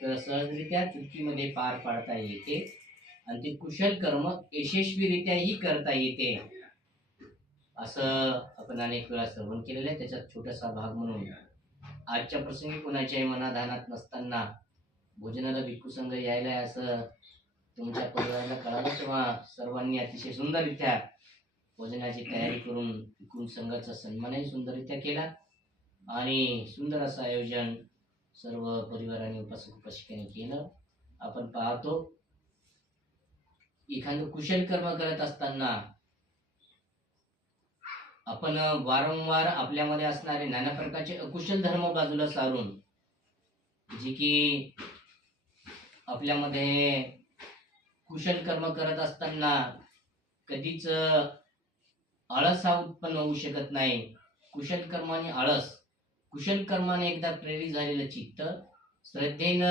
सहजरित्या चुटकीमध्ये पार पाडता येते आणि ते कुशल कर्म यशस्वीरित्याही करता येते असं आपण अनेक वेळा श्रवण केलेलं आहे. त्याच्यात छोटासा भाग म्हणून आजच्या प्रसंगी कोणाच्याही मनाधानात नसताना भोजनाला भिक्खू संघ यायला असं तुमच्या परिवाराला कळालं तेव्हा सर्वांनी अतिशय सुंदररित्या भोजनाची तयारी करून भिक्खू संघाचा सन्मानही सुंदररित्या केला आणि सुंदर असं आयोजन सर्व परिवाराने उपासक उपासिकांनी केलं. आपण पाहतो एखादं कुशल कर्म करत असताना आपण वारंवार आपल्यामध्ये असणारे नाना प्रकारचे अकुशल धर्म बाजूला सारून जे की आपल्यामध्ये कुशल कर्म करत असताना कधीच आळस हा उत्पन्न होऊ शकत नाही. कुशल कर्माने आळस, कुशल कर्माने एकदा प्रेरित झालेलं चित्त श्रद्धेनं